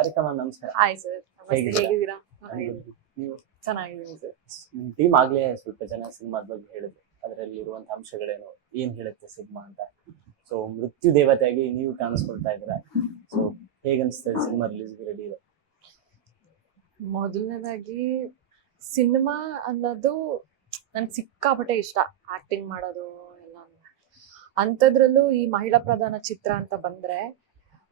Sarika ma'am ನಮಸ್ಕಾರ. Hi sir, ನಮಸ್ತೆ. ಹೇಗಿದ್ದೀರಾ? ನೀವು ಚೆನ್ನಾಗಿದ್ದೀನಿ ಸರ್. ನಿಮ್ ಟೀಮ್ ಆಗ್ಲೇ ಸ್ವಲ್ಪ ಜನ ಸಿನಿಮಾದ ಬಗ್ಗೆ ಹೇಳಿದ್ರು, ಅದರಲ್ಲಿ ಇರುವಂತ ಅಂಶಗಳೇನು, ಏನ್ ಹೇಳುತ್ತೆ ಸಿನಿಮಾ ಅಂತ. ಸೊ ಮೃತ್ಯು ದೇವತೆಯಾಗಿ ನೀವು ಕಾಣಿಸ್ಕೊಳ್ತಾ ಇದ್ದೀರಾ. ಸೊ ಹೇಗನ್ಸ್ತದೆ ಸಿನಿಮಾ ರಿಲೀಸ್ ರೆಡಿ ಇದೆ? ಮೊದಲನೇದಾಗಿ ಸಿನಿಮಾ ಅನ್ನೋದು ನನ್ಗೆ ಸಿಕ್ಕಾಪಟ್ಟೆ ಇಷ್ಟ, ಆಕ್ಟಿಂಗ್ ಮಾಡೋದು ಎಲ್ಲ. ಅಂಥದ್ರಲ್ಲೂ ಈ ಮಹಿಳಾ ಪ್ರಧಾನ ಚಿತ್ರ ಅಂತ ಬಂದ್ರೆ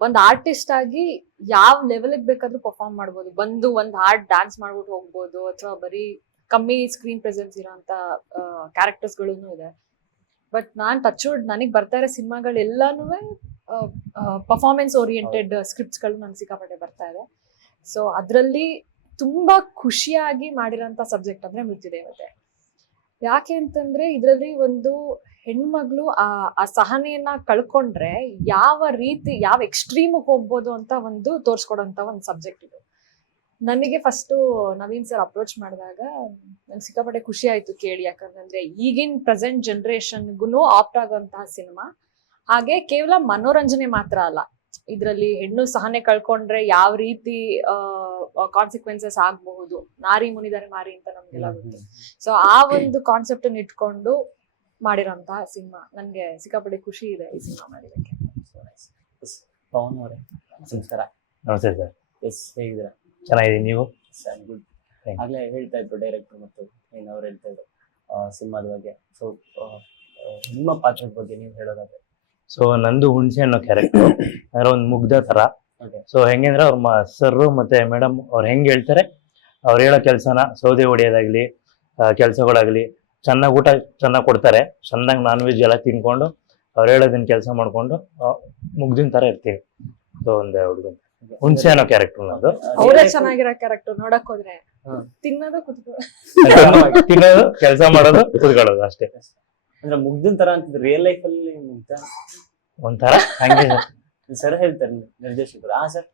ಒಂದ್ ಆರ್ಟಿಸ್ಟ್ ಆಗಿ ಯಾವ ಲೆವೆಲ್ಗೆ ಬೇಕಾದ್ರೂ ಪರ್ಫಾರ್ಮ್ ಮಾಡ್ಬೋದು. ಬಂದು ಒಂದ್ ಹಾಡ್ ಡ್ಯಾನ್ಸ್ ಮಾಡ್ಬಿಟ್ಟು ಹೋಗ್ಬೋದು, ಅಥವಾ ಬರೀ ಕಮ್ಮಿ ಸ್ಕ್ರೀನ್ ಪ್ರೆಸೆನ್ಸ್ ಇರೋಂಥ ಕ್ಯಾರೆಕ್ಟರ್ಸ್ಗಳೂ ಇದೆ. ಬಟ್ ನಾನ್ ಟಚ್ವುಡ್ ನನಗೆ ಬರ್ತಾ ಇರೋ ಸಿನಿಮಾಗಳೆಲ್ಲಾನು ಪರ್ಫಾರ್ಮೆನ್ಸ್ ಓರಿಯೆಂಟೆಡ್ ಸ್ಕ್ರಿಪ್ಟ್ಸ್ಗಳು ನನ್ಗೆ ಸಿಕ್ಕಾಪಟ್ಟೆ ಬರ್ತಾ ಇದೆ. ಸೊ ಅದರಲ್ಲಿ ತುಂಬಾ ಖುಷಿಯಾಗಿ ಮಾಡಿರೋಂಥ ಸಬ್ಜೆಕ್ಟ್ ಅಂದ್ರೆ ಮೃತ್ಯು ದೇವತೆ. ಯಾಕೆ ಅಂತಂದ್ರೆ ಇದರಲ್ಲಿ ಒಂದು ಹೆಣ್ಮಗಳು ಆ ಸಹನೆಯನ್ನ ಕಳ್ಕೊಂಡ್ರೆ ಯಾವ ರೀತಿ, ಯಾವ ಎಕ್ಸ್ಟ್ರೀಮ್ ಹೋಗ್ಬೋದು ಅಂತ ಒಂದು ತೋರ್ಸ್ಕೊಡೋಂತ ಒಂದು ಸಬ್ಜೆಕ್ಟ್ ಇದು. ನನಗೆ ಫಸ್ಟ್ ನವೀನ್ ಸರ್ ಅಪ್ರೋಚ್ ಮಾಡಿದಾಗ ನಂಗೆ ಸಿಕ್ಕಾಪಟ್ಟೆ ಖುಷಿ ಆಯ್ತು ಕೇಳಿ. ಯಾಕಂತಂದ್ರೆ ಈಗಿನ ಪ್ರೆಸೆಂಟ್ ಜನರೇಷನ್ಗೂ ಆಪ್ಟ್ ಆಗುವಂತಹ ಸಿನಿಮಾ. ಹಾಗೆ ಕೇವಲ ಮನೋರಂಜನೆ ಮಾತ್ರ ಅಲ್ಲ, ಇದರಲ್ಲಿ ಹೆಣ್ಣು ಸಹನೆ ಕಳ್ಕೊಂಡ್ರೆ ಯಾವ ರೀತಿ ಕಾನ್ಸಿಕ್ವೆನ್ಸಸ್ ಆಗಬಹುದು. ನಾರಿ ಮುನಿದರೆ ಮಾರಿ ಅಂತ ನಮ್ಗೆಲ್ಲ ಗೊತ್ತು. ಸೊ ಆ ಒಂದು ಕಾನ್ಸೆಪ್ಟ್ ಅನ್ನು ಇಟ್ಕೊಂಡು ಮಾಡಿರೋಂತಹ ಸಿನಿಮಾ. ನನ್ಗೆ ಸಿಕ್ಕಾಪಟ್ಟೆ ಖುಷಿ ಇದೆ ಈ ಸಿನಿಮಾ ಮಾಡಿದಕ್ಕೆ. ಪವನ್ ಅವರೇ ನಮಸ್ಕಾರ. ನಮಸ್ತೆ ಸರ್. ಎಸ್, ಹೇಗಿದ್ದೀರಾ? ಚೆನ್ನಾಗಿದ್ದೀನಿ, ನೀವು? Sir good. ಆಗ್ಲೇ ಹೇಳ್ತಾ ಇದ್ರು ಡೈರೆಕ್ಟರ್ ಮತ್ತು ಅವ್ರು ಹೇಳ್ತಾ ಇದ್ರು ಸಿನಿಮಾದ ಬಗ್ಗೆ. ಸೊ ನಿಮ್ಮ ಪಾತ್ರದ ಬಗ್ಗೆ ನೀವು ಹೇಳೋದಾದ್ರೆ? ಸೊ ನಂದು ಹುಣಸೆ ಅನ್ನೋ ಕ್ಯಾರೆಕ್ಟರ್ ಅಂದ್ರೆ ಒಂದು ಮುಗ್ಧ ತರ. ಸೊ ಹೆಂಗಂದ್ರೆ ಅವ್ರ ಸರ್ರು ಮತ್ತೆ ಮೇಡಮ್ ಅವ್ರು ಹೆಂಗ್ ಹೇಳ್ತಾರೆ, ಅವ್ರು ಹೇಳೋ ಕೆಲ್ಸನ ಸೌದೆ ಹೊಡೆಯೋದಾಗ್ಲಿ, ಕೆಲ್ಸಗಳಾಗ್ಲಿ, ಚೆನ್ನಾಗಿ ಊಟ ಚೆನ್ನಾಗಿ ಕೊಡ್ತಾರೆ. ಚೆನ್ನಾಗಿ ನಾನ್ ವೆಜ್ ಎಲ್ಲ ತಿನ್ಕೊಂಡು ಅವ್ರು ಹೇಳೋದನ್ನ ಕೆಲಸ ಮಾಡ್ಕೊಂಡು ಮುಗ್ದಿನ ತರ ಇರ್ತೀವಿ. ಸೊ ಒಂದು ಹುಡುಗ ಹುಣಸೆ ಅನ್ನೋ ಕ್ಯಾರೆಕ್ಟರ್ ನಂದು. ಅವರೇ ಚೆನ್ನಾಗಿರೋ ಕ್ಯಾರೆಕ್ಟರ್. ನೋಡಕ್ ಹೋದ್ರೆ ತಿನ್ನೋದು ತಿನ್ನೋದು, ಕೆಲಸ ಮಾಡೋದು, ಕುತ್ಕೊಳ್ಳೋದು ಅಷ್ಟೇ. ಅಂದ್ರೆ ಮುಗ್ದಿನ ತರ ಅಂತಿದ್ರೆ ರಿಯಲ್ ಲೈಫ್ ಅಲ್ಲಿ ಮುಗ್ಧ ಒಂಥರ ಹಂಗೆ ಸರ್ ಹೇಳ್ತಾರೆ ನಿರ್ದೇಶಕರು. ಸರ್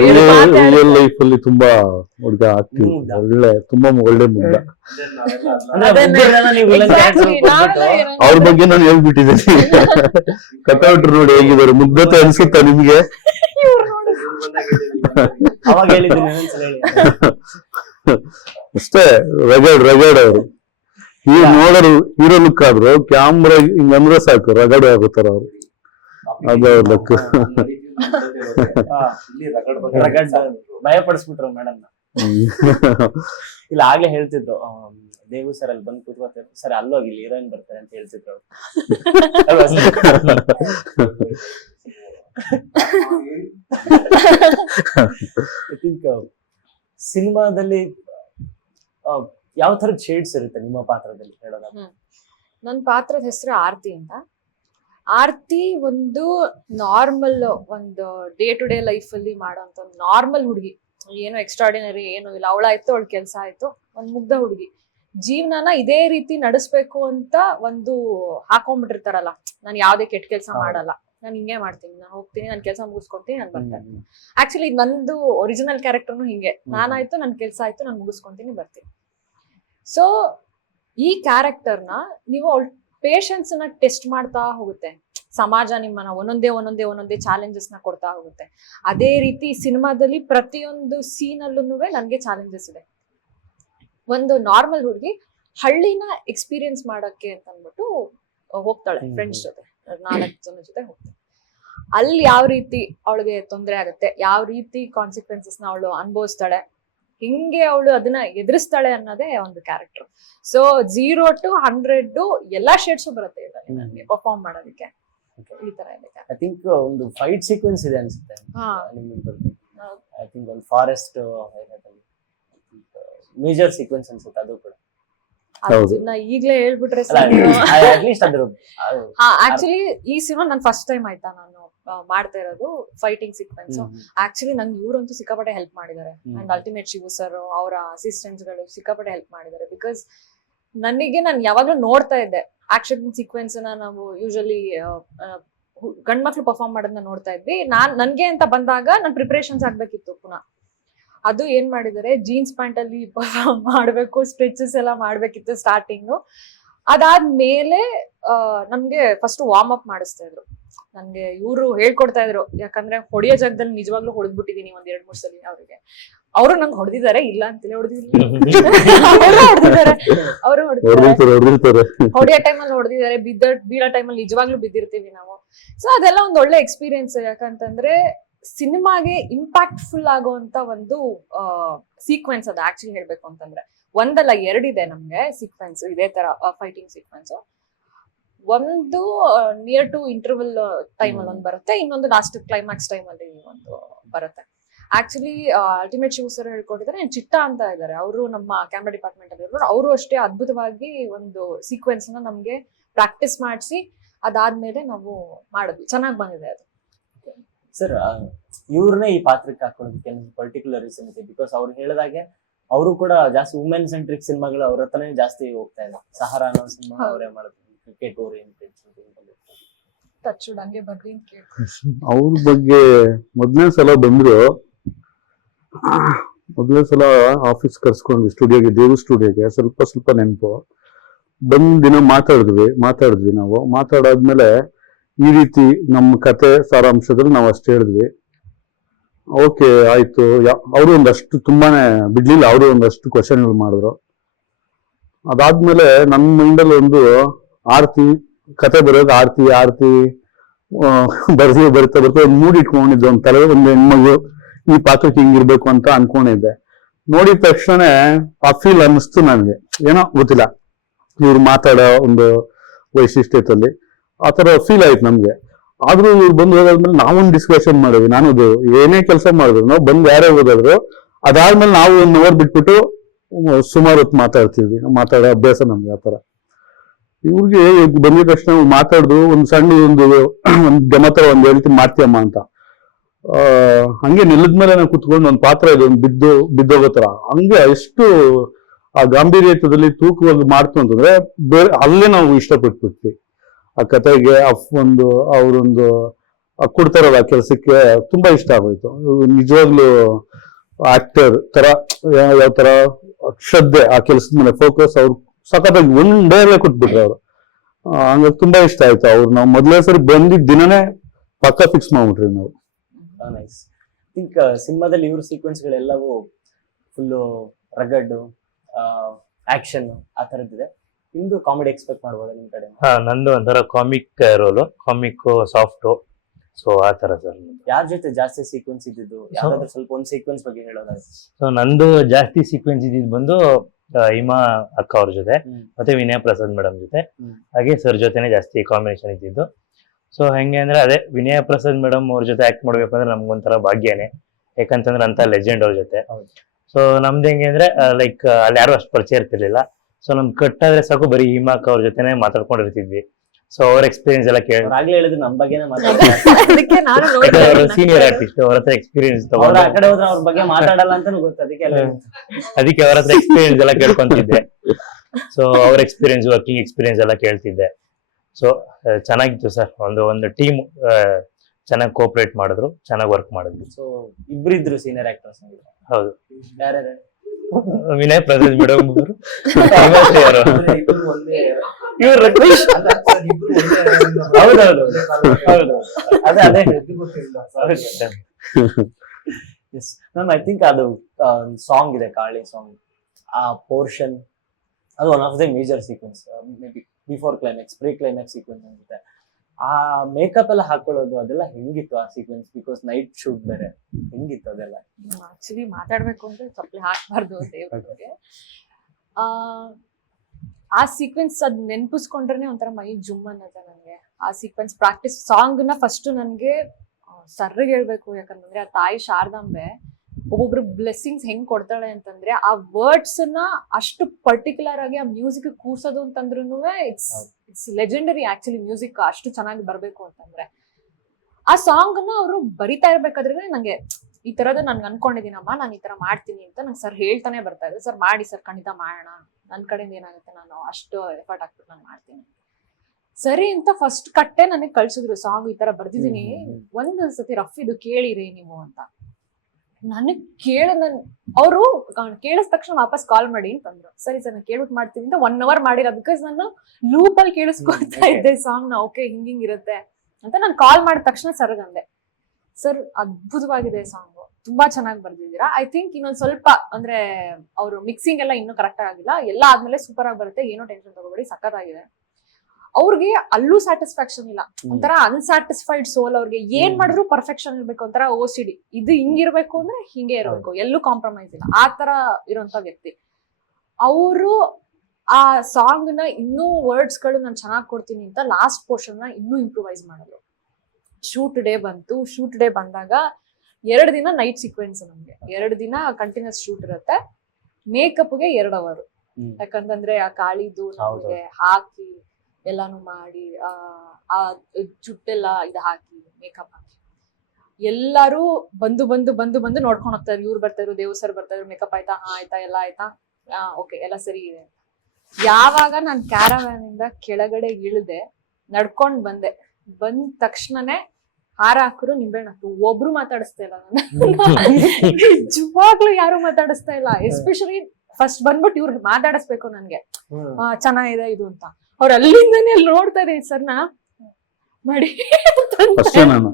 ರಿಯಲ್ ಲೈಫ್ ಅಲ್ಲಿ ತುಂಬಾ ಹುಡುಗ ಆಗ್ತೀವಿ, ಒಳ್ಳೆ ತುಂಬಾ ಒಳ್ಳೆ ಮುಗ್ಧ. ಅವ್ರ ಬಗ್ಗೆ ನಾನು ಹೇಳ್ಬಿಟ್ಟಿದ್ದೀನಿ. ಕಟೌಟ್ ನೋಡಿ ಹೇಗಿದ್ದಾರೆ, ಮುಗ್ಧತೆ ಅನ್ಸುತ್ತಾ ನಿಮ್ಗೆ? ಅವಾಗ ಹೇಳಿದ್ದೀನಿ, ಅಷ್ಟೇ ರಗಡ್ ಅವರು. ಈಗ ನೋಡೋರು ಹೀರೋ ಲುಕ್ ಆದ್ರು, ಕ್ಯಾಮ್ರಾ ಹಿಂಗಂದ್ರೆ ಸಾಕು ರಗಡ್ ಆಗುತ್ತಾರ ಅವ್ರು. ಅದ ಲುಕ್ ಭಯ ಪಡಿಸ್ಬಿಟ್ರು ಮೇಡಮ್. ಇಲ್ಲ ಆಗ್ಲೇ ಹೇಳ್ತಿದ್ರು ದೇವು ಸರ್ ಅಲ್ಲಿ ಬಂದು ಕೂತ್ಕೋತಾರೆ ಸರ್, ಅಲ್ಲೋಗಿ ಇಲ್ಲಿ ಹೀರೋಯಿನ್ ಬರ್ತಾರೆ ಅಂತ ಹೇಳ್ತಿದ್ರು. ಐ ಥಿಂಕ್ ಸಿನಿಮಾದಲ್ಲಿ ಯಾವ ತರದ ಶೇಡ್ಸ್ ಇರುತ್ತೆ ನಿಮ್ಮ ಪಾತ್ರದಲ್ಲಿ ಹೇಳೋದಾದ್ರೆ? ನನ್ನ ಪಾತ್ರದ ಹೆಸರು ಆರ್ತಿ ಅಂತ. ಆರ್ತಿ ಒಂದು ನಾರ್ಮಲ್, ಒಂದು ಡೇ ಟು ಡೇ ಲೈಫ್ ಅಲ್ಲಿ ಮಾಡೋಂಥ ಒಂದು ನಾರ್ಮಲ್ ಹುಡುಗಿ. ಏನು ಎಕ್ಸ್ಟ್ರಾರ್ಡಿನರಿ ಏನು ಇಲ್ಲ. ಅವಳಾಯ್ತು, ಅವಳ ಕೆಲಸ ಆಯ್ತು, ಒಂದ್ ಮುಗ್ಧ ಹುಡುಗಿ. ಜೀವನನ ಇದೇ ರೀತಿ ನಡೆಸ್ಬೇಕು ಅಂತ ಒಂದು ಹಾಕೊಂಡ್ಬಿಟ್ಟಿರ್ತಾರಲ್ಲ, ನಾನು ಯಾವ್ದೇ ಕೆಟ್ಟ ಕೆಲಸ ಮಾಡಲ್ಲ, ನಾನು ಹಿಂಗೆ ಮಾಡ್ತೀನಿ, ನಾನು ಹೋಗ್ತೀನಿ, ನನ್ನ ಕೆಲಸ ಮುಗಿಸ್ಕೊಂತೀನಿ, ನಾನು ಬರ್ತೀನಿ. ಆಕ್ಚುಲಿ ನಂದು ಒರಿಜಿನಲ್ ಕ್ಯಾರೆಕ್ಟರ್ನು ಹಿಂಗೆ. ನಾನಾಯ್ತು, ನನ್ನ ಕೆಲಸ ಆಯ್ತು, ನಾನು ಮುಗಿಸ್ಕೊಂತೀನಿ, ಬರ್ತೀನಿ. ಸೊ ಈ ಕ್ಯಾರೆಕ್ಟರ್ನ ನೀವು ಅವಳ ಪೇಷನ್ಸ್ ನ ಟೆಸ್ಟ್ ಮಾಡ್ತಾ ಹೋಗುತ್ತೆ. ಸಮಾಜ ನಿಮ್ಮನ್ನ ಒಂದೊಂದೇ ಚಾಲೆಂಜಸ್ ನ ಕೊಡ್ತಾ ಹೋಗುತ್ತೆ. ಅದೇ ರೀತಿ ಸಿನಿಮಾದಲ್ಲಿ ಪ್ರತಿಯೊಂದು ಸೀನ್ ಅಲ್ಲೂ ನನ್ಗೆ ಚಾಲೆಂಜಸ್ ಇದೆ. ಒಂದು ನಾರ್ಮಲ್ ಹುಡುಗಿ ಹಳ್ಳಿನ ಎಕ್ಸ್ಪೀರಿಯನ್ಸ್ ಮಾಡಕ್ಕೆ ಅಂತ ಅಂದ್ಬಿಟ್ಟು ಹೋಗ್ತಾಳೆ ಫ್ರೆಂಡ್ಸ್ ಜೊತೆ, 4 ಜನ ಜೊತೆ ಹೋಗ್ತಾಳೆ. ಅಲ್ಲಿ ಯಾವ ರೀತಿ ಅವಳಿಗೆ ತೊಂದರೆ ಆಗುತ್ತೆ, ಯಾವ ರೀತಿ ಕಾನ್ಸಿಕ್ವೆನ್ಸಸ್ ನ ಅವಳು ಅನುಭವಿಸ್ತಾಳೆ, ಹಿಂಗೆ ಅವಳು ಅದನ್ನ ಎದುರಿಸ್ತಾಳೆ ಅನ್ನೋದೇ ಒಂದು ಕ್ಯಾರೆಕ್ಟರ್. ಸೊ 0 to 100 ಎಲ್ಲಾ ಶೇಡ್ಸು ಬರುತ್ತೆ ಇದರಲ್ಲಿ ನನಗೆ ಪರ್ಫಾರ್ಮ್ ಮಾಡೋದಕ್ಕೆ. ಈ ತರ ಇದೆ. ಐ ಥಿಂಕ್ ಒಂದು ಫೈಟ್ ಸೀಕ್ವೆನ್ಸ್ ಇದೆ ಅನ್ಸುತ್ತೆ. ಐ ಥಿಂಕ್ ಒಂದು ಫಾರೆಸ್ಟ್ ಮೇಜರ್ ಸೀಕ್ವೆನ್ಸ್ ಅನ್ಸುತ್ತೆ ಅದು ಕೂಡ. ಅದನ್ನ ಈಗ್ಲೇ ಹೇಳ್ಬಿಟ್ರೆ ಅಟ್ಲೀಸ್ಟ್ ಅದ್ರ ಆಕ್ಚುಲಿ ಈ ಸಿನಿಮಾ ನನ್ ಫಸ್ಟ್ ಟೈಮ್ ಆಯ್ತಾ ನಾನು ಮಾಡ್ತಾ ಇರೋದು ಫೈಟಿಂಗ್ ಸೀಕ್ವೆನ್ಸ್. ಆಕ್ಚುಲಿ ನಂಗೆ ಇವ್ರಂತೂ ಸಿಕ್ಕಾಪಟ್ಟೆ ಹೆಲ್ಪ್ ಮಾಡಿದ್ದಾರೆ. ಅಂಡ್ ಅಲ್ಟಿಮೇಟ್ ಶಿವು ಸರ್, ಅವರ ಅಸಿಸ್ಟೆಂಟ್ಸ್ ಗಳು ಸಿಕ್ಕಾಪಟ್ಟೆ ಹೆಲ್ಪ್ ಮಾಡಿದ್ದಾರೆ. ಬಿಕಾಸ್ ನನಗೆ ನಾನು ಯಾವಾಗ್ಲೂ ನೋಡ್ತಾ ಇದ್ದೆ ಆಕ್ಷನ್ ಸೀಕ್ವೆನ್ಸ್ ನ. ನಾವು ಯೂಶಲಿ ಗಂಡ್ಮಕ್ಳು ಪರ್ಫಾರ್ಮ್ ಮಾಡೋದನ್ನ ನೋಡ್ತಾ ಇದ್ವಿ. ನನ್ಗೆ ಅಂತ ಬಂದಾಗ ನನ್ ಪ್ರಿಪರೇಷನ್ಸ್ ಆಗ್ಬೇಕಿತ್ತು ಪುನಃ. ಅದು ಏನ್ ಮಾಡಿದ್ದಾರೆ, ಜೀನ್ಸ್ ಪ್ಯಾಂಟ್ ಅಲ್ಲಿ ಪರ್ಫಾರ್ಮ್ ಮಾಡ್ಬೇಕು, ಸ್ಟ್ರೆಚಸ್ ಎಲ್ಲ ಮಾಡ್ಬೇಕಿತ್ತು ಸ್ಟಾರ್ಟಿಂಗು. ಅದಾದ್ಮೇಲೆ ನಮ್ಗೆ ಫಸ್ಟ್ ವಾರ್ಮ್ ಅಪ್ ಮಾಡಿಸ್ತಾ ಇದ್ರು. ನನ್ಗೆ ಇವ್ರು ಹೇಳ್ಕೊಡ್ತಾ ಇದ್ರು, ಯಾಕಂದ್ರೆ ಹೊಡೆಯೋ ಜಾಗದಲ್ಲಿ ನಿಜವಾಗ್ಲೂ ಹೊಡೆದ್ಬಿಟ್ಟಿದೀನಿ ಒಂದ್ 2-3 ಸಲ ಅವ್ರಿಗೆ. ಅವರು ನಂಗೆ ಹೊಡೆದಿದ್ದಾರೆ, ಇಲ್ಲ ಅಂತಿಲ್ಲ, ಅವರು ಹೊಡೆದಿದ್ದಾರೆ, ಹೊಡೆಯೋ ಟೈಮಲ್ಲಿ ಹೊಡೆದಿದ್ದಾರೆ, ಬೀಳೋ ಟೈಮಲ್ಲಿ ನಿಜವಾಗ್ಲೂ ಬಿದ್ದಿರ್ತೀವಿ ನಾವು. ಸೊ ಅದೆಲ್ಲ ಒಂದ್ ಒಳ್ಳೆ ಎಕ್ಸ್ಪೀರಿಯನ್ಸ್. ಯಾಕಂತಂದ್ರೆ ಸಿನಿಮಾಗೆ ಇಂಪ್ಯಾಕ್ಟ್ಫುಲ್ ಆಗುವಂತ ಒಂದು ಸೀಕ್ವೆನ್ಸ್ ಅದು ಆಕ್ಚುಲಿ ಹೇಳ್ಬೇಕು ಅಂತಂದ್ರೆ. ಒಂದಲ್ಲ ಎರಡಿದೆ ನಮ್ಗೆ ಸೀಕ್ವೆನ್ಸ್ ಇದೇ ತರ ಫೈಟಿಂಗ್ ಸೀಕ್ವೆನ್ಸ್. ಒಂದು ನಿಯರ್ ಟು ಇಂಟರ್ವಲ್ ಟೈಮ್ ಅಲ್ಲಿ ಒಂದು ಬರುತ್ತೆ, ಇನ್ನೊಂದು ಲಾಸ್ಟ್ ಕ್ಲೈಮ್ಯಾಕ್ಸ್ ಟೈಮ್ ಅಲ್ಲಿ ಒಂದು ಬರುತ್ತೆ. ಆಕ್ಚುಲಿ ಅಲ್ಟಿಮೇಟ್ ಶಿವ ಸರ್ ಹೇಳ್ಕೊಟ್ಟಿದ್ದಾರೆ, ಚಿಟ್ಟ ಅಂತ ಇದ್ದಾರೆ, ಅವರು ನಮ್ಮ ಕ್ಯಾಮ್ರಾ ಡಿಪಾರ್ಟ್ಮೆಂಟ್ ಅಲ್ಲಿ ಇರೋರು. ಅವರು ಅಷ್ಟೇ ಅದ್ಭುತವಾಗಿ ಒಂದು ಸೀಕ್ವೆನ್ಸ್ ನ ನಮ್ಗೆ ಪ್ರಾಕ್ಟೀಸ್ ಮಾಡಿಸಿ ಅದಾದ್ಮೇಲೆ ನಾವು ಮಾಡಿದ್ವಿ, ಚೆನ್ನಾಗಿ ಬಂದಿದೆ ಅದು. ಸರ್, ಇವ್ರನ್ನೇ ಈ ಪಾತ್ರಕ್ಕೆ ಹಾಕೊಳ್ಳೋದಕ್ಕೆ ಪರ್ಟಿಕ್ಯುಲರ್ ರೀಸನ್ ಇದೆ. ಬಿಕಾಸ್ ಅವ್ರು ಹೇಳಿದಾಗೆ ಅವರು ಕೂಡ ಜಾಸ್ತಿ ವುಮೆನ್ ಸೆಂಟ್ರಿಕ್ ಸಿನಿಮಾಗಳು ಅವ್ರ ಹತ್ರನೇ ಜಾಸ್ತಿ ಹೋಗ್ತಾ ಇದೆ. ಸಹಾರಾ ಅನ್ನೋ ಸಿನಿಮಾ ಅವರೇ ಮಾಡಿದ್ರು, ಕ್ರಿಕೆಟ್ ಓರಿಯೆಂಟೆಡ್. ಟಚ್ ಹಂಗೆ ಬರ್ರಿ ಅಂತ ಕೇಳಿ ಅವ್ರ ಬಗ್ಗೆ ಮೊದಲನೇ ಸಲ ಆಫೀಸ್ ಕರ್ಸ್ಕೊಂಡ್ವಿ ಸ್ಟುಡಿಯೋಗೆ, ದೇವ್ ಸ್ಟುಡಿಯೋಗೆ. ಸ್ವಲ್ಪ ನೆನಪು ಬಂದ್ ದಿನ ಮಾತಾಡಿದ್ವಿ ನಾವು. ಮಾತಾಡಾದ್ಮೇಲೆ ಈ ರೀತಿ ನಮ್ಮ ಕತೆ ಸಾರಾಂಶದಲ್ಲಿ ನಾವು ಅಷ್ಟೇ ಹೇಳಿದ್ವಿ. ಓಕೆ ಆಯ್ತು. ಅವರು ಒಂದಷ್ಟು ತುಂಬಾನೇ ಬಿಡ್ಲಿಲ್ಲ, ಅವರು ಒಂದಷ್ಟು ಕ್ವಶನ್ಗಳು ಮಾಡಿದ್ರು. ಅದಾದ್ಮೇಲೆ ನನ್ನ ಮೈಂಡಲ್ಲಿ ಒಂದು ಆರ್ತಿ ಕತೆ ಬರೋದು, ಆರ್ತಿ ಬರ್ತಾ ಒಂದು ಮೂಡ್ ಇಟ್ಕೊಂಡಿದ್ದೆ, ಒಂದು ತಲೆ ಒಂದು ಹೆಣ್ಮಗು ಈ ಪಾತ್ರಕ್ಕೆ ಹಿಂಗಿರ್ಬೇಕು ಅಂತ ಅನ್ಕೊಂಡಿದ್ದೆ. ನೋಡಿದ ತಕ್ಷಣ ಆ ಫೀಲ್ ಅನ್ನಿಸ್ತು ನನಗೆ, ಏನೋ ಗೊತ್ತಿಲ್ಲ, ಇವ್ರು ಮಾತಾಡೋ ಒಂದು ವೈಶಿಷ್ಟ್ಯದಲ್ಲಿ ಆ ತರ ಫೀಲ್ ಆಯ್ತು ನಮ್ಗೆ. ಆದ್ರೂ ಇವ್ರು ಬಂದು ಹೋದಾದ್ಮೇಲೆ ನಾವೊಂದು ಡಿಸ್ಕಷನ್ ಮಾಡಿದ್ವಿ. ನಾನದು ಏನೇ ಕೆಲಸ ಮಾಡಿದ್ರು ನಾವು ಬಂದು ಯಾರೇ ಹೋದಾದ್ರು ಅದಾದ್ಮೇಲೆ ನಾವು 1 ಅವರ್ ಬಿಟ್ಬಿಟ್ಟು ಸುಮಾರು ಹೊತ್ತು ಮಾತಾಡೋ ಅಭ್ಯಾಸ ನಮ್ಗೆ. ಆತರ ಇವ್ರಿಗೆ ಬಂದಿದ ತಕ್ಷಣ ಮಾತಾಡಿದ್ರು, ಒಂದು ಸಣ್ಣ ಒಂದು ಗಮತರ ಒಂದು ಹೇಳ್ತೀನಿ ಮಾಡ್ತೀಯಮ್ಮ ಅಂತ. ಹಂಗೆ ನೆಲದ್ಮೇಲೆ ನಾವು ಕುತ್ಕೊಂಡು ಒಂದು ಪಾತ್ರ ಇದೆ, ಒಂದು ಬಿದ್ದೋಗೋ ತರ ಹಂಗೆ ಎಷ್ಟು ಆ ಗಾಂಭೀರ್ಯದಲ್ಲಿ ತೂಕವಾಗಿ ಮಾಡ್ತು ಅಂತಂದ್ರೆ ಬೇರೆ ಅಲ್ಲೇ ನಾವು ಇಷ್ಟಪಟ್ಬಿಟ್ವಿ ಆ ಕತೆಗೆ. ಅವರೊಂದು ಕೊಡ್ತಾರಲ್ಲ ಆ ಕೆಲಸಕ್ಕೆ ತುಂಬಾ ಇಷ್ಟ ಆಗೋಯ್ತು. ನಿಜವಾಗ್ಲು ಆಕ್ಟರ್ ತರ ಯಾವ ತರ ಶ್ರದ್ಧೆ ಆ ಕೆಲಸದ ಮೇಲೆ ಫೋಕಸ್ ಅವ್ರು ಸಖತ್ತಾಗಿ ಒಂದ್ ಡೇರೇ ಕೊಟ್ಬಿಟ್ರು ಅವ್ರು. ಹಂಗಾಗಿ ತುಂಬಾ ಇಷ್ಟ ಆಯ್ತು. ಅವ್ರು ನಾವು ಮೊದಲೇ ಸರಿ ಬಂದಿದ್ದ ದಿನನೇ ಪಕ್ಕ ಫಿಕ್ಸ್ ಮಾಡ್ಬಿಟ್ರಿ ನಾವು. ನೈಸ್. ಥಿಂಕ್ ಸಿನಿಮಾದಲ್ಲಿ ಇವ್ರ ಸೀಕ್ವೆನ್ಸ್ ಗಳೆಲ್ಲವೂ ಫುಲ್ಲು ರಗಡ್ ಆಕ್ಷನ್ ಆ ತರದ್ದಿದೆ. ನಿಮ್ದು ಕಾಮಿಡಿ ಎಕ್ಸ್ಪೆಕ್ಟ್ ಮಾಡ್ಬೋದಾ ನಿಮ್ ಕಡೆ? ನಂದು ಒಂಥರ comic role, comic soft, so ಆ ತರ ಸರ್. ಯಾರ ಜೊತೆ ಜಾಸ್ತಿ ಸೀಕ್ವೆನ್ಸ್ ಇದ್ದಿದ್ದು? ಯಾವ್ದಾದ್ರು ಸ್ವಲ್ಪ ಒಂದು ಸೀಕ್ವೆನ್ಸ್ ಬಗ್ಗೆ ಹೇಳೋದಾದ್ರೆ. ಸೊ ನಂದು ಜಾಸ್ತಿ ಸೀಕ್ವೆನ್ಸ್ ಇದ್ದಿದ್ದು ಬಂದು ಹಿಮಾ ಅಕ್ಕ ಅವ್ರ ಜೊತೆ, ಮತ್ತೆ ವಿನಯ ಪ್ರಸಾದ್ ಮೇಡಮ್ ಜೊತೆ, ಹಾಗೆ ಸರ್ ಜೊತೆನೆ ಜಾಸ್ತಿ ಕಾಂಬಿನೇಷನ್ ಇದ್ದಿದ್ದು. ಸೊ ಹೆಂಗೆ ಅಂದ್ರೆ ಅದೇ ವಿನಯ ಪ್ರಸಾದ್ ಮೇಡಮ್ ಅವ್ರ ಜೊತೆ ಆಕ್ಟ್ ಮಾಡ್ಬೇಕಂದ್ರೆ ನಮ್ಗೊಂಥರ ಭಾಗ್ಯನೇ, ಯಾಕಂತಂದ್ರೆ ಅಂತ ಲೆಜೆಂಡ್ ಅವ್ರ ಜೊತೆ. ಸೊ ನಮ್ದು ಹೆಂಗೆ ಅಂದ್ರೆ ಲೈಕ್ ಅಲ್ಲಿ ಯಾರು ಅಷ್ಟು ಪರಿಚಯ ಇರ್ತಿರ್ಲಿಲ್ಲ. ಸೊ ನಮ್ದು ಕಟ್ಟಾದ್ರೆ ಸಾಕು ಬರೀ ಹಿಮಾ ಅಕ್ಕ ಅವ್ರ ಜೊತೆನೆ ಮಾತಾಡ್ಕೊಂಡಿರ್ತಿದ್ವಿ. ಸೊ ಅವ್ರ ಎಕ್ಸ್ಪೀರಿಯನ್ಸ್ ಎಲ್ಲ ಕೇಳಿ ಆಗ್ಲೇ ಹೇಳಿದ್ರು ನಮ್ ಬಗ್ಗೆನೇ ಅದಕ್ಕೆ ನಾನು ಸೀನಿಯರ್ ಆರ್ಟಿಸ್ಟ್, ಅವ್ರ ಹತ್ರ ಎಕ್ಸ್ಪೀರಿಯನ್ಸ್ ಅವ್ರ ಆ ಕಡೆ ಹೋದ್ರೆ ಅವ್ರ ಬಗ್ಗೆ ಮಾತಾಡಲ್ಲ ಅಂತಾನು ಗೊತ್ತು, ಅದಕ್ಕೆ ಅವ್ರ ಹತ್ರ ಎಕ್ಸ್ಪೀರಿಯನ್ಸ್ ಎಲ್ಲ ಕೇಳ್ಕೊಂತಿದ್ದೆ. ಸೊ ಅವ್ರ ಎಕ್ಸ್ಪೀರಿಯನ್ಸ್, ವರ್ಕಿಂಗ್ ಎಕ್ಸ್ಪೀರಿಯನ್ಸ್ ಎಲ್ಲ ಕೇಳ್ತಿದ್ದೆ. ಸೊ ಚೆನ್ನಾಗಿತ್ತು ಸರ್. ಒಂದು ಟೀಮ್ ಚೆನ್ನಾಗಿ ಕೋಆಪರೇಟ್ ಮಾಡಿದ್ರು, ಚೆನ್ನಾಗಿ ವರ್ಕ್ ಮಾಡಿದ್ವಿ. ಸೊ ಇಬ್ರಿದ್ರು ಸೀನಿಯರ್ ಆಕ್ಟರ್ಸ್. ಹೌದು, ಯಾರ್ಯಾರು? ವಿನಯ್ ಪ್ರಸಾದ್ ಮೇಡಮ್ ಅವರು, ಇವ್ರು ರಮೇಶ್. ಹೌದೌದು, ಅದೇ ಮ್ಯಾಮ್. ಐ ಥಿಂಕ್ ಅದು ಸಾಂಗ್ ಇದೆ, ಕಾಳಿ ಸಾಂಗ್, ಆ ಪೋರ್ಷನ್ ಅದು one of the major sequence. Maybe before climax, pre climax sequence ಅನ್ಸುತ್ತೆ. ಆ ಮೇಕಪ್ ಎಲ್ಲ ಹಾಕೊಳ್ಳೋದು ಅದೆಲ್ಲ ಹೆಂಗಿತ್ತು ಆ ಸೀಕ್ವೆನ್ಸ್? ಬಿಕಾಸ್ ನೈಟ್ ಶೂಟ್ ಬೇರೆ, ಹೆಂಗಿತ್ತು ಅದೆಲ್ಲ? ಆಕ್ಚುಲಿ ಮಾತಾಡ್ಬೇಕು ಅಂದ್ರೆ ಚಪ್ಪಲಿ ಹಾಕ್ಬಾರ್ದು ದೇವ್ರಿಗೆ. ಆ ಸೀಕ್ವೆನ್ಸ್ ಅದ್ ನೆನ್ಪಿಸ್ಕೊಂಡ್ರೆ ಒಂಥರ ಮೈ ಜುಮ್ ಅನ್ನತ್ತೆ ನನ್ಗೆ. ಆ ಸೀಕ್ವೆನ್ಸ್ ಪ್ರಾಕ್ಟೀಸ್ ಸಾಂಗ್ ನ ಫಸ್ಟ್ ನನ್ಗೆ ಸರ್ರಿಗೆ ಹೇಳ್ಬೇಕು, ಯಾಕಂತಂದ್ರೆ ಆ ತಾಯಿ ಶಾರದಾಂಬೆ ಒಬ್ಬೊಬ್ರು ಬ್ಲೆಸ್ಸಿಂಗ್ಸ್ ಹೆಂಗ್ ಕೊಡ್ತಾಳೆ ಅಂತಂದ್ರೆ ಆ ವರ್ಡ್ಸ್ ನ ಅಷ್ಟು ಪರ್ಟಿಕ್ಯುಲರ್ ಆಗಿ ಆ ಮ್ಯೂಸಿಕ್ ಕೂರ್ಸೋದು ಅಂತಂದ್ರೂ ಇಟ್ಸ್ ಲೆಜೆಂಡರಿ. ಆಕ್ಚುಲಿ ಮ್ಯೂಸಿಕ್ ಅಷ್ಟು ಚೆನ್ನಾಗಿ ಬರ್ಬೇಕು ಅಂತಂದ್ರೆ ಆ ಸಾಂಗ್ ನ ಅವರು ಬರಿತಾ ಇರ್ಬೇಕಾದ್ರೆ ನಂಗೆ ಈ ತರದ ನನ್ಗೆ ಅನ್ಕೊಂಡಿದ್ದೀನಮ್ಮ, ನಾನು ಈ ತರ ಮಾಡ್ತೀನಿ ಅಂತ ನಂಗೆ ಸರ್ ಹೇಳ್ತಾನೆ ಬರ್ತಾ ಇದ್ರು. ಸರ್ ಮಾಡಿ ಸರ್, ಖಂಡಿತ ಮಾಡೋಣ, ನನ್ ಕಡೆಯಿಂದ ಏನಾಗುತ್ತೆ ನಾನು ಅಷ್ಟು ಎಫರ್ಟ್ ಹಾಕ್ಬಿಟ್ಟು ನಾನು ಮಾಡ್ತೀನಿ ಸರಿ ಅಂತ ಫಸ್ಟ್ ಕಟ್ಟೆ ನನಗೆ ಕಳ್ಸಿದ್ರು. ಸಾಂಗ್ ಈ ತರ ಬರ್ದಿದ್ದೀನಿ, ಒಂದ್ ಸತಿ ರಫ್ ಇದು ಕೇಳಿರಿ ನೀವು ಅಂತ. ನನಗ್ ಅವರು ಕೇಳಿದ ತಕ್ಷಣ ವಾಪಸ್ ಕಾಲ್ ಮಾಡಿ ಅಂತಂದ್ರು. ಸರಿ ಸರ್ ನಾನು ಕೇಳ್ಬಿಟ್ಟು ಮಾಡ್ತೀನಿ ಅಂತ 1 hour ಮಾಡಿರೋ, ಬಿಕಾಸ್ ನಾನು ಲೂಪ್ ಅಲ್ಲಿ ಕೇಳಿಸ್ಕೊಳ್ತಾ ಇದ್ದೆ ಸಾಂಗ್ ನ. ಓಕೆ ಹಿಂಗಿರುತ್ತೆ ಅಂತ ನಾನು ಕಾಲ್ ಮಾಡಿದ ತಕ್ಷಣ ಸರ್ಗ್ ಅಂದೆ, ಸರ್ ಅದ್ಭುತವಾಗಿದೆ ಸಾಂಗ್, ತುಂಬಾ ಚೆನ್ನಾಗಿ ಬರ್ದಿದ್ದೀರಾ. ಐ ಥಿಂಕ್ ಇನ್ನೊಂದ್ ಸ್ವಲ್ಪ ಅಂದ್ರೆ ಅವರು ಮಿಕ್ಸಿಂಗ್ ಎಲ್ಲ ಇನ್ನೂ ಕರೆಕ್ಟ್ ಆಗಿಲ್ಲ, ಎಲ್ಲ ಆದ್ಮೇಲೆ ಸೂಪರ್ ಆಗಿ ಬರುತ್ತೆ, ಏನೋ ಟೆನ್ಷನ್ ತಗೋಬೇಡಿ, ಸಖತ್ತಾಗಿದೆ. ಅವ್ರಿಗೆ ಅಲ್ಲೂ ಸ್ಯಾಟಿಸ್ಫ್ಯಾಕ್ಷನ್ ಇಲ್ಲ, ಒಂಥರ ಅನ್ಸ್ಯಾಟಿಸ್ಫೈಡ್ ಸೋಲ್. ಅವ್ರಿಗೆ ಏನ್ ಮಾಡಿದ್ರು ಪರ್ಫೆಕ್ಷನ್ ಇರ್ಬೇಕು, ಒಂಥರ OCD, ಇದು ಹಿಂಗಿರ್ಬೇಕು ಅಂದ್ರೆ ಹಿಂಗೆ ಇರ್ಬೇಕು, ಎಲ್ಲೂ ಕಾಂಪ್ರಮೈಸ್ ಇಲ್ಲ, ಆ ತರ ಇರುವಂತ ವ್ಯಕ್ತಿ ಅವರು. ಆ ಸಾಂಗ್ ನ ಇನ್ನೂ ವರ್ಡ್ಸ್ ಗಳು ನಾನು ಚೆನ್ನಾಗಿ ಕೊಡ್ತೀನಿ ಅಂತ ಲಾಸ್ಟ್ ಪೋರ್ಷನ್ ನ ಇನ್ನೂ ಇಂಪ್ರೂವೈಸ್ ಮಾಡಿದ್ರು. ಶೂಟ್ ಡೇ ಬಂತು, ಶೂಟ್ ಡೇ ಬಂದಾಗ 2 ದಿನ ನೈಟ್ ಸೀಕ್ವೆನ್ಸ್, ನಮ್ಗೆ 2 ದಿನ ಕಂಟಿನ್ಯೂಸ್ ಶೂಟ್ ಇರುತ್ತೆ. ಮೇಕಪ್ಗೆ 2 ಅವರ್, ಯಾಕಂತಂದ್ರೆ ಆ ಕಾಳಿದು ನಮ್ಗೆ ಹಾಕಿ ಎಲ್ಲಾನು ಮಾಡಿ ಆ ಜುಟ್ಟೆಲ್ಲ ಇದು ಹಾಕಿ ಮೇಕಪ್ ಹಾಕಿ ಎಲ್ಲಾರು ಬಂದು ಬಂದು ಬಂದು ಬಂದು ನೋಡ್ಕೊಂಡು ಹೋಗ್ತಾರೆ. ಇವ್ರು ಬರ್ತಾರೆ, ದೇವ್ ಸರ್ ಬರ್ತಾರೆ, ಮೇಕಪ್ ಆಯ್ತಾ, ಆಯ್ತಾ, ಎಲ್ಲ ಆಯ್ತಾ, ಓಕೆ ಎಲ್ಲ ಸರಿ ಇದೆ. ಯಾವಾಗ ನಾನ್ ಕ್ಯಾರವ್ಯಾನ್ ಇಂದ ಕೆಳಗಡೆ ಇಳಿದೆ, ನಡ್ಕೊಂಡ್ ಬಂದ ತಕ್ಷಣನೇ ಹಾರ ಹಾಕರು, ನಿಂಬೆಹಣ್ಣು ಹಾಕರು, ಒಬ್ರು ಮಾತಾಡಿಸ್ತಾ ಇಲ್ಲ ನನ್ನ. ನಿಜವಾಗ್ಲೂ ಯಾರು ಮಾತಾಡಿಸ್ತಾ ಇಲ್ಲ. ಎಸ್ಪೆಷಲಿ ಫಸ್ಟ್ ಬಂದ್ಬಿಟ್ಟು ಇವ್ರು ಮಾತಾಡಿಸ್ಬೇಕು ನನ್ಗೆ, ಚೆನ್ನಾಗಿದೆ ಇದು ಅಂತ. ಅವ್ರು ಅಲ್ಲಿಂದಾನೆ ಅಲ್ಲಿ ನೋಡ್ತಾ ಇದ್ದಾರೆ, ಸರ್ನ ಮಾಡಿ ಅಷ್ಟೇ. ನಾನು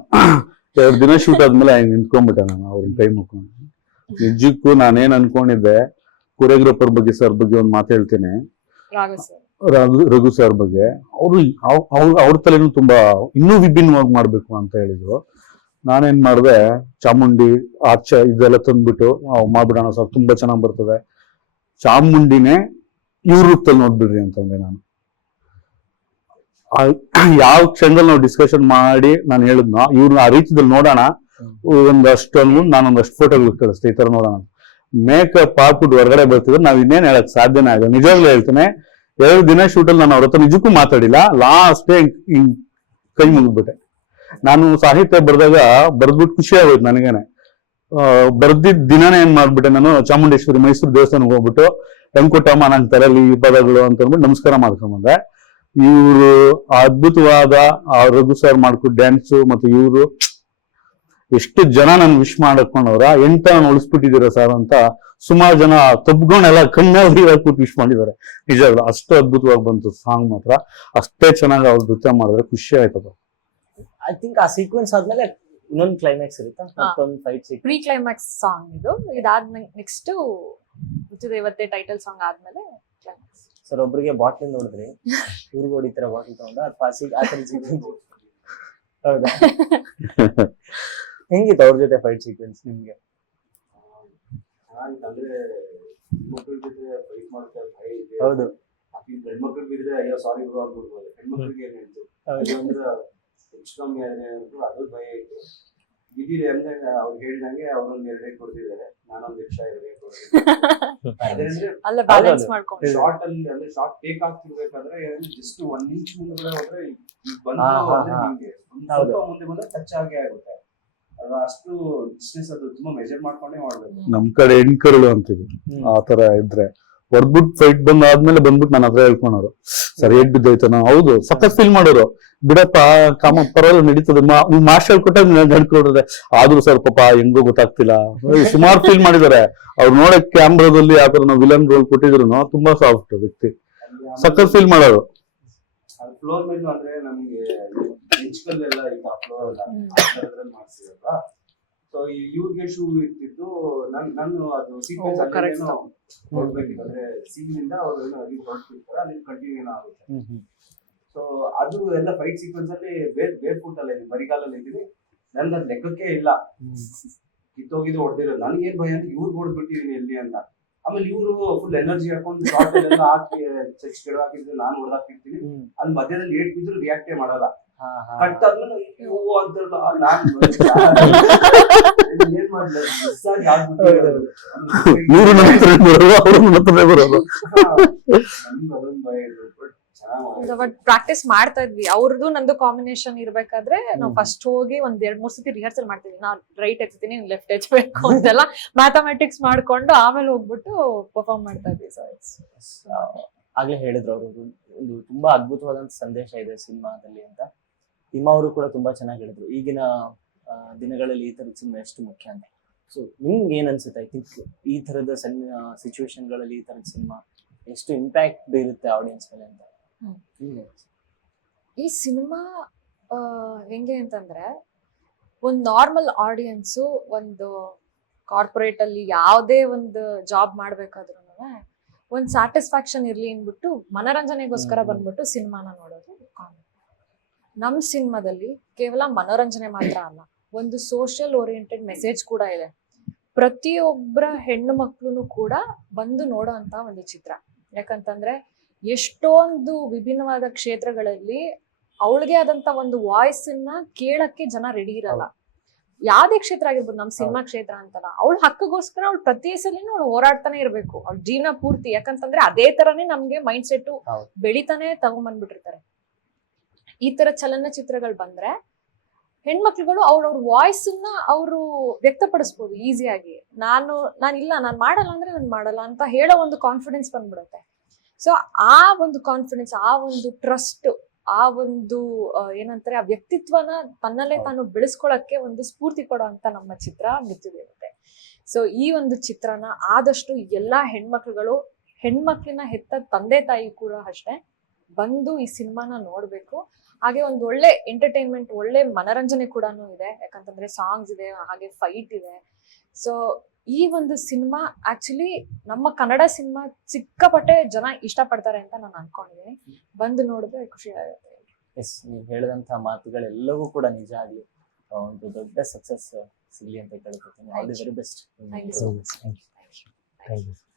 2 ದಿನ ಶೂಟ್ ಆದ್ಮೇಲೆ ನಿಂತ್ಕೊಂಡ್ಬಿಟ್ಟೆ ನಾನು ಅವ್ರನ್ನ ಕೈ ಮುಕ್ಕೊಂಡು. ನಿಜಕ್ಕೂ ನಾನೇನ್ ಅನ್ಕೊಂಡಿದ್ದೆ, ಕೊರಿಯೋಗ್ರಾಫರ್ ಬಗ್ಗೆ ಸರ್ ಬಗ್ಗೆ ಒಂದ್ ಮಾತು ಹೇಳ್ತೇನೆ, ರಘು ಸರ್ ಬಗ್ಗೆ. ಅವ್ರ ತಲೆನೂ ತುಂಬಾ ಇನ್ನೂ ವಿಭಿನ್ನವಾಗಿ ಮಾಡ್ಬೇಕು ಅಂತ ಹೇಳಿದ್ರು. ನಾನೇನ್ ಮಾಡಿದೆ, ಚಾಮುಂಡಿ ಆಚೆ ಇದೆಲ್ಲ ತಂದ್ಬಿಟ್ಟು ಮಾಡ್ಬಿಡೋಣ ಸರ್, ತುಂಬಾ ಚೆನ್ನಾಗ್ ಬರ್ತದೆ, ಚಾಮುಂಡಿನೇ ಇವ್ರ ರೂಪದಲ್ಲಿ ನೋಡ್ಬಿಡ್ರಿ ಅಂತಂದೆ ನಾನು. ಯಾವ ಕ್ಷಣದಲ್ಲಿ ನಾವು ಡಿಸ್ಕಷನ್ ಮಾಡಿ ನಾನು ಹೇಳಿದ್ನೋ, ಇವ್ರನ್ನ ಆ ರೀತಿಯಲ್ಲಿ ನೋಡೋಣ, ಒಂದಷ್ಟು ಅಂದ್ಬಿಟ್ಟು ನಾನೊಂದಷ್ಟು ಫೋಟೋಗಳು ಕಳಿಸ್ತೆ, ಈ ತರ ನೋಡೋಣ. ಮೇಕಪ್ ಹಾಕ್ಬಿಟ್ಟು ಹೊರಗಡೆ ಬರ್ತಿದ್ರೆ ನಾವ್ ಇನ್ನೇನ್ ಹೇಳಕ್ ಸಾಧ್ಯನೇ ಆಗಲ್ಲ. ನಿಜವಾಗ್ಲೂ ಹೇಳ್ತೇನೆ, 2 ದಿನ ಶೂಟಲ್ಲಿ ನಾನು ಅವ್ರ ಹತ್ರ ನಿಜಕ್ಕೂ ಮಾತಾಡಿಲ್ಲ. ಲಾಸ್ಟ್ ಡೇ ಕೈ ಮುಗಿದ್ಬಿಟ್ಟೆ. ನಾನು ಸಾಹಿತ್ಯ ಬರ್ದ್ಬಿಟ್ಟು ಖುಷಿ ಆಗೋಯ್ತು ನನಗೇನೆ. ಬರ್ದಿದ್ದ ದಿನಾನೇ ಏನ್ ಮಾಡ್ಬಿಟ್ಟೆ, ನಾನು ಚಾಮುಂಡೇಶ್ವರಿ ಮೈಸೂರು ದೇವಸ್ಥಾನಕ್ಕೆ ಹೋಗ್ಬಿಟ್ಟು ಹೆಂಕೊಟ್ಟಮ್ಮ ನನ್ನ ತಲೆಯಲ್ಲಿ ಈ ಪದಗಳು ಅಂತ ಅಂದ್ಬಿಟ್ಟು ನಮಸ್ಕಾರ ಮಾಡ್ಕೊಂಡ್ಬಂದೆ. ಇವರು ಅದ್ಭುತವಾದ ರಘು ಸರ್ ಮಾಡ್ಕೊಟ್ಟು ಡ್ಯಾನ್ಸು, ಮತ್ತೆ ಇವರು ಎಷ್ಟು ಜನ ನನ್ ವಿಶ್ ಮಾಡಕೊಂಡವ್ರ, ಎಂತ ನಾನು ಉಳಿಸ್ಬಿಟ್ಟಿದ್ದೀರ ಸರ್ ಅಂತ ಸುಮಾರು ಜನ ತಬ್ಕೊಂಡೆಲ್ಲ ಕಣ್ಣಲ್ಲಿ ಹಾಕ್ಬಿಟ್ಟು ವಿಶ್ ಮಾಡಿದ್ದಾರೆ. ನಿಜವಾಗ್ಲು ಅಷ್ಟು ಅದ್ಭುತವಾಗಿ ಬಂತು ಸಾಂಗ್ ಮಾತ್ರ. ಅಷ್ಟೇ ಚೆನ್ನಾಗಿ ಅವ್ರು ನೃತ್ಯ ಮಾಡಿದ್ರೆ ಖುಷಿ ಆಯ್ತದ. ಐ ಥಿಂಕ್ ಆ ಸೀಕ್ವೆನ್ಸ್ ಆದ್ಮೇಲೆ ಇನ್ನೊಂದು ಕ್ಲೈಮ್ಯಾಕ್ಸ್ ಇರುತ್ತೆ, ಮತ್ತೊಂದು fight sequence, pre climax song ಇದು. ಇದಾದ್ಮೇಲೆ ನೆಕ್ಸ್ಟ್ ಇವತ್ತೇ ಟೈಟಲ್ ಸಾಂಗ್ ಆದ್ಮೇಲೆ ಕ್ಲೈಮ್ಯಾಕ್ಸ್. ಸರ್ ಒಬ್ರಿಗೆ ಬಾಟ್ಲಿ ನೋಡಿದ್ರಿ, ಇವ್ರಿಗೆ ಹೊಡಿತೀರ ಬಾಟ್ಲಿ ತಗೊಂಡ, ಅಥವಾ ಆ ಥರ ಸೀಕ್ವೆನ್ಸ್ ಹೌದಾ? ಹೆಂಗಿತ್ತು ಅವ್ರ ಜೊತೆ ಫೈಟ್ ಸೀಕ್ವೆನ್ಸ್ ನಿಮ್ಗೆ? ಅಂದ್ರೆ ಹೆಣ್ಮಕ್ಳ ಜೊತೆ ಫೈಟ್ ಮಾಡ್ತಾರೆ, ಹೌದು. ಗಂಡ್ಮಕ್ಳು ಬಿದ್ರೆ ಅಯ್ಯೋ ಸಾರಿ ಬ್ರೋ ಅಂದ್ಬಿಡ್ಬೋದು. ಹೆಣ್ಮಕ್ಳಿಗೆ ಏನ್ ಹೇಳ್ತು ಅಂದ್ರೆ ಹೆಚ್ಚು ಕಮ್ಮಿ ಆದ್ರೆ ಅದು ಭಯ ಇತ್ತು. ಇದೀರಿ ಅಂದ್ರೆ ಅವ್ರು ಹೇಳ್ದಂಗೆ ಅವ್ರೊಂದ್ 2 ಡೇಟ್ ಕೊಡ್ತಿದ್ದಾರೆ, ನಾನೊಂದ್ ಎಕ್ಸ್ಟ್ರಾ 2 ಡೇಟ್ ಕೊಡ್ತಿದ್ದೆ. ಅಲ್ಲ ಬ್ಯಾಲೆನ್ಸ್ ಮಾಡ್ಕೊಂಡು ಶಾರ್ಟ್ ಅಲ್ಲಿ ಅಂದ್ರೆ ಶಾರ್ಟ್ ಟೇಕ್ ಆಗ್ತಿರ್ಬೇಕಾದ್ರೆ ಜಸ್ಟ್ 1 ಇಂಚ್ ಮುಂದೆ ಹೋದ್ರೆ ಬಂದು ಹಿಂಗೆ ಸ್ವಲ್ಪ ಮುಂದೆ ಬಂದ್ರೆ ಟಚ್ ಆಗೇ ಆಗುತ್ತೆ. ಅಷ್ಟು ಡಿಸ್ಟೆನ್ಸ್ ಅದು ತುಂಬಾ ಮೆಜರ್ ಮಾಡ್ಕೊಂಡೇ ಮಾಡ್ಬೇಕು. ನಮ್ ಕಡೆ ಹೆಣ್ಕರಳು ಅಂತೀವಿ, ಆ ತರ ಇದ್ರೆ ಹೊರ್ಬಿಟ್ಟು ಫೈಟ್ ಬಂದಾದ್ಮೇಲೆ ಬಂದ್ಬಿಟ್ಟು ನನ್ನ ಹತ್ರ ಹೇಳ್ಕೊಂಡವ್ರು, ಸರ್ ಹೇಗ್ ಬಿದ್ದೋಯ್ತು. ನಾವು ಹೌದು ಸಖತ್ ಫೀಲ್ ಮಾಡೋರು, ಬಿಡಪ್ಪ ಕಾಮ ಪರವಾಗಿಲ್ಲ ನಡೀತದೆ, ನೀವು ಮಾರ್ಷಲ್ ಕೊಟ್ಟಾಗ ನಡ್ಕೊಡ್ರೆ ಆದ್ರೂ ಸರ್ ಪಾಪ ಹೆಂಗೋ ಗೊತ್ತಾಗ್ತಿಲ್ಲ. ಸುಮಾರು ಫೀಲ್ ಮಾಡಿದ್ದಾರೆ ಅವ್ರು. ನೋಡಕ್ ಕ್ಯಾಮ್ರಾದಲ್ಲಿ ಆತರ ನಾವು ವಿಲನ್ ರೋಲ್ ಕೊಟ್ಟಿದ್ರು ತುಂಬಾ ಸಾಫ್ಟ್ ವ್ಯಕ್ತಿ, ಸಖತ್ ಫೀಲ್ ಮಾಡೋರು. ಫ್ಲೋರ್ ಮೇಲೆ ಅಂದ್ರೆ ನಮ್ಗೆ ಹೆಂಚ್ಕಲ್ಲೆಲ್ಲ ಇತ್ತು, ಫ್ಲೋರ್ ಎಲ್ಲ ಮಾಡ್ತಿರಲ್ವಾ. ಸೊ ಇವ್ರಿಗೆ ಶೂ ಇರ್ತಿದ್ದು, ನಾನು ಅದು ಸೀಕ್ವೆನ್ಸ್ ನೋಡ್ಬೇಕಿತ್ತು. ಅಂದ್ರೆ ಸೀನ್ ಇಂದ ಅವ್ರು ಅಲ್ಲಿ ಹೊರಟಿರ್ತಾರೆ, ಅಲ್ಲಿ ಕಂಟಿನ್ಯೂ ಆಗುತ್ತೆ. ಸೊ ಅದು ಎಲ್ಲ ಫೈಟ್ ಸೀಕ್ವೆನ್ಸ್ ಅಲ್ಲಿ ಬೇರ್ ಫುಟ್ ಅಲ್ಲ ಇದೀನಿ, ಬರಿಗಾಲಲ್ಲಿ ಇದ್ದೀನಿ. ನನ್ಗೆ ಅದ್ ಲೆಕ್ಕಕ್ಕೆ ಇಲ್ಲ, ಕಿತ್ತೋಗಿದ್ದು ಹೊಡೆದಿರೋದು. ನನ್ಗೇನ್ ಭಯ ಅಂತ ಇವ್ರು ಹೊಡೆದ್ಬಿಟ್ಟಿದೀನಿ ಎಲ್ಲಿ ಅಂತ. ಆಮೇಲೆ ಇವರು ಫುಲ್ ಎನರ್ಜಿ ಹಾಕೊಂಡು ಶಾರ್ಟ್ ಎಲ್ಲ ಹಾಕಿ ಚೆಕ್ಸ್ ಕೆಳ ಹಾಕಿದ್ರೆ ನಾನು ಹೊಡೆದಾಕಿರ್ತೀನಿ. ಅಲ್ಲಿ ಮಧ್ಯದಲ್ಲಿ ಏಟ್ ಬಿದ್ರು ರಿಯಾಕ್ಟೇ ಮಾಡಲ್ಲ. ಕಟ್ ಆದ್ಮೇಲೆ ಹೂವು ಅಂತ ನಾನ್ ಏನ್ ಮಾಡ್ಲ ಅದೊಂದು ಭಯ ಇದೆ. ಬಟ್ ಪ್ರಾಕ್ಟೀಸ್ ಮಾಡ್ತಾ ಇದ್ವಿ. ಅವ್ರದ್ದು ನಂದು ಕಾಂಬಿನೇಷನ್ ಇರ್ಬೇಕಾದ್ರೆ ನಾವು ಫಸ್ಟ್ ಹೋಗಿ 1-2-3 ಸತಿ ರಿಹರ್ಸಲ್ ಮಾಡ್ತಿದ್ವಿ. ನಾನ್ ರೈಟ್ ಎತ್ತೀನಿ, ಲೆಫ್ಟ್ ಎತ್ಬೇಕು ಅಂತೆಲ್ಲ ಮ್ಯಾಥಮೆಟಿಕ್ಸ್ ಮಾಡ್ಕೊಂಡು ಆಮೇಲೆ ಹೋಗ್ಬಿಟ್ಟು ಪರ್ಫಾರ್ಮ್ ಮಾಡ್ತಾ ಇದ್ವಿ. ಆಗ್ಲೇ ಹೇಳಿದ್ರು ಅವರು, ಒಂದು ತುಂಬಾ ಅದ್ಭುತವಾದಂತ ಸಂದೇಶ ಇದೆ ಸಿನಿಮಾದಲ್ಲಿ ಅಂತ. ನಿಮ್ಮ ಅವರು ಕೂಡ ತುಂಬಾ ಚೆನ್ನಾಗಿ ಹೇಳಿದ್ರು, ಈಗಿನ ದಿನಗಳಲ್ಲಿ ಈ ತರದ ಸಿನಿಮಾ ಎಷ್ಟು ಮುಖ್ಯ ಅಂತ. ಸೊ ನಿಮ್ಗೆ ಏನ್ ಅನ್ಸುತ್ತೆ? ಐ ಥಿಂಕ್ ಈ ತರದ ಸಿಚುವೇಶನ್ ಗಳಲ್ಲಿ ಈ ತರದ ಸಿನಿಮಾ ಎಷ್ಟು ಇಂಪ್ಯಾಕ್ಟ್ ಬೀರುತ್ತೆ ಆಡಿಯನ್ಸ್ ಮೇಲೆ ಅಂತ. ಈ ಸಿನಿಮಾ ಹೆಂಗೆ ಅಂತಂದ್ರೆ ಒಂದು ನಾರ್ಮಲ್ ಆಡಿಯನ್ಸು ಒಂದು ಕಾರ್ಪೊರೇಟ್ ಅಲ್ಲಿ ಯಾವುದೇ ಒಂದು ಜಾಬ್ ಮಾಡ್ಬೇಕಾದ್ರೂ ಒಂದು ಸ್ಯಾಟಿಸ್ಫ್ಯಾಕ್ಷನ್ ಇರ್ಲಿ ಅಂದ್ಬಿಟ್ಟು ಮನೋರಂಜನೆಗೋಸ್ಕರ ಬಂದ್ಬಿಟ್ಟು ಸಿನಿಮಾನ ನೋಡೋದು ಕಾಮನ್. ನಮ್ಮ ಸಿನಿಮಾದಲ್ಲಿ ಕೇವಲ ಮನೋರಂಜನೆ ಮಾತ್ರ ಅಲ್ಲ, ಒಂದು ಸೋಷಿಯಲ್ ಓರಿಯೆಂಟೆಡ್ ಮೆಸೇಜ್ ಕೂಡ ಇದೆ. ಪ್ರತಿಯೊಬ್ಬರ ಹೆಣ್ಣು ಮಕ್ಳು ಕೂಡ ಬಂದು ನೋಡೋ ಅಂತ ಒಂದು ಚಿತ್ರ. ಯಾಕಂತಂದ್ರೆ ಎಷ್ಟೊಂದು ವಿಭಿನ್ನವಾದ ಕ್ಷೇತ್ರಗಳಲ್ಲಿ ಅವಳಿಗೆ ಆದಂತ ಒಂದು ವಾಯ್ಸ್ ಅನ್ನ ಕೇಳಕ್ಕೆ ಜನ ರೆಡಿ ಇರಲ್ಲ. ಯಾವ್ದೇ ಕ್ಷೇತ್ರ ಆಗಿರ್ಬೋದು, ನಮ್ ಸಿನಿಮಾ ಕ್ಷೇತ್ರ ಅಂತಲ್ಲ, ಅವಳ ಹಕ್ಕಗೋಸ್ಕರ ಅವಳು ಪ್ರತಿ ಸಲಿನೂ ಅವಳು ಹೋರಾಡ್ತಾನೆ ಇರ್ಬೇಕು ಅವಳ ಜೀವನ ಪೂರ್ತಿ. ಯಾಕಂತಂದ್ರೆ ಅದೇ ತರಾನೇ ನಮ್ಗೆ ಮೈಂಡ್ ಸೆಟ್ ಬೆಳಿತಾನೆ ತಗೊಂಡ್ಬಂದ್ಬಿಟ್ಟಿರ್ತಾರೆ. ಈ ತರ ಚಲನಚಿತ್ರಗಳು ಬಂದ್ರೆ ಹೆಣ್ಮಕ್ಳುಗಳು ಅವ್ರ ವಾಯ್ಸ್ ಅನ್ನ ಅವರು ವ್ಯಕ್ತಪಡಿಸ್ಬೋದು ಈಸಿಯಾಗಿ. ನಾನು ಮಾಡಲ್ಲ ಅಂದ್ರೆ ನಾನು ಮಾಡಲ್ಲ ಅಂತ ಹೇಳೋ ಒಂದು ಕಾನ್ಫಿಡೆನ್ಸ್ ಬಂದ್ಬಿಡುತ್ತೆ. ಸೊ ಆ ಒಂದು ಕಾನ್ಫಿಡೆನ್ಸ್, ಆ ಒಂದು ಟ್ರಸ್ಟ್, ಆ ಒಂದು ಏನಂತಾರೆ ಆ ವ್ಯಕ್ತಿತ್ವನ ತನ್ನಲ್ಲೇ ತಾನು ಬೆಳೆಸ್ಕೊಳಕ್ಕೆ ಒಂದು ಸ್ಫೂರ್ತಿ ಕೊಡೋ ಅಂತ ನಮ್ಮ ಚಿತ್ರ ಮೃತ್ಯುದೇವತೆ. ಸೊ ಈ ಒಂದು ಚಿತ್ರನ ಆದಷ್ಟು ಎಲ್ಲಾ ಹೆಣ್ಮಕ್ಳನ್ನ ಹೆತ್ತ ತಂದೆ ತಾಯಿ ಕೂಡ ಅಷ್ಟೇ ಬಂದು ಈ ಸಿನಿಮಾನ ನೋಡ್ಬೇಕು. ಹಾಗೆ ಒಂದು ಒಳ್ಳೆ ಎಂಟರ್ಟೈನ್ಮೆಂಟ್, ಒಳ್ಳೆ ಮನರಂಜನೆ ಕೂಡ ಇದೆ. ಯಾಕಂತಂದ್ರೆ ಸಾಂಗ್ಸ್ ಇದೆ, ಹಾಗೆ ಫೈಟ್ ಇದೆ. ಸೊ ಈ ಒಂದು ಸಿನಿಮಾ ಆಕ್ಚುಲಿ ನಮ್ಮ ಕನ್ನಡ ಸಿನಿಮಾ ಸಿಕ್ಕಾಪಟ್ಟೆ ಜನ ಇಷ್ಟಪಡ್ತಾರೆ ಅಂತ ನಾನು ಅನ್ಕೊಂಡಿದ್ದೀನಿ. ಬಂದು ನೋಡಿದ್ರೆ ಖುಷಿ ಆಗುತ್ತೆ. ಎಸ್, ನೀವು ಹೇಳಿದಂತಹ ಮಾತುಗಳೆಲ್ಲವೂ ಕೂಡ ನಿಜ ಆಗ್ಲಿ, ಒಂದು ದೊಡ್ಡ ಸಕ್ಸಸ್ ಸಿಗ್ಲಿ ಅಂತ ಕೇಳ್ಕೊತೀನಿ. All the very best. Thank you so much. Thank you.